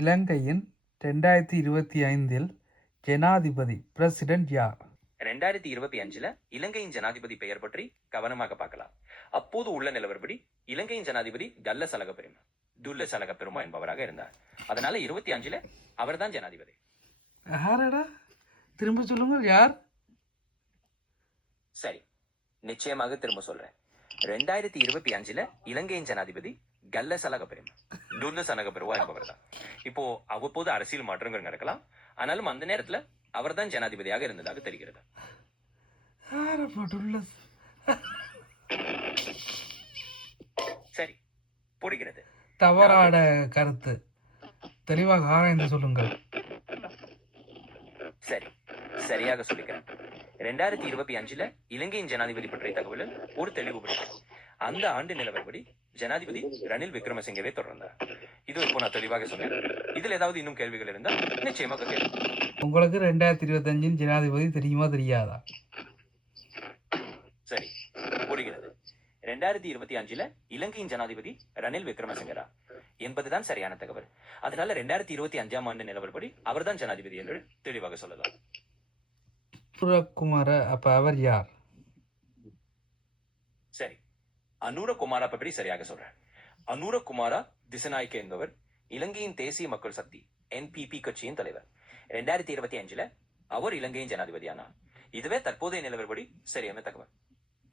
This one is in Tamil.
இலங்கையின் 2025 ஜனாதிபதி பிரசிடென்ட் யார்? 2025 இலங்கையின் ஜனாதிபதி பெயர் பற்றி கவனமாக பார்க்கலாம். அப்போது உள்ள நிலவரப்படி இலங்கையின் ஜனாதிபதி துல்ல பெருமா என்பவராக இருந்தார். அதனால 25 அவர்தான் ஜனாதிபதி. திரும்ப சொல்லுங்கள், யார்? சரி, நிச்சயமாக திரும்ப சொல்றேன். 2025 இலங்கையின் ஜனாதிபதி துல்ல பெருமா என்பவர் தான். இப்போ அவ்வப்போது அரசியல் மாற்றங்கள் நடக்கலாம். ஆனாலும் அந்த நேரத்துல அவர்தான் ஜனாதிபதியாக இருந்ததாக தெரிகிறது. சரி, புரிகிறது. தவறான கருத்து, தெளிவாக ஆராய்ந்து சொல்லுங்கள். சரி, சரியாக சொல்லிக்கிறேன். 2025 இலங்கையின் ஜனாதிபதி பற்றிய தகவலில் ஒரு தெளிவுபடுகிறது. அந்த ஆண்டு நிலவரப்படி ஜனாதிபதி ரணில் விக்ரமசிங்கவே தொடர்ந்தார். இது இப்போ நான் தெளிவாக சொன்னேன். இதுல ஏதாவது இன்னும் கேள்விகள் இருந்தால் நிச்சயமாக கேள்வி. உங்களுக்கு 2025 ஜனாதிபதி தெரியுமா தெரியாதா? சரி, புரிகிறது. 2025 இலங்கையின் ஜனாதிபதி ரணில் விக்ரமசிங்கரா என்பதுதான் சரியான தகவல். அதனால 2025 ஆண்டு நிலவரப்படி அவர்தான் ஜனாதிபதி என்று தெளிவாக சொல்லலாம். குமார, அப்ப அவர் யார்? சரி, அனுர குமாரா பற்றி சரியாக சொல்றேன். அனுர குமாரா திசநாயக்க என்பவர் இலங்கையின் தேசிய மக்கள் சக்தி NPP கட்சியின் தலைவர். 2025 அவர் இலங்கையின் ஜனாதிபதியானார். இதுவே தற்போதைய நிலவரப்படி சரியான தகவல்.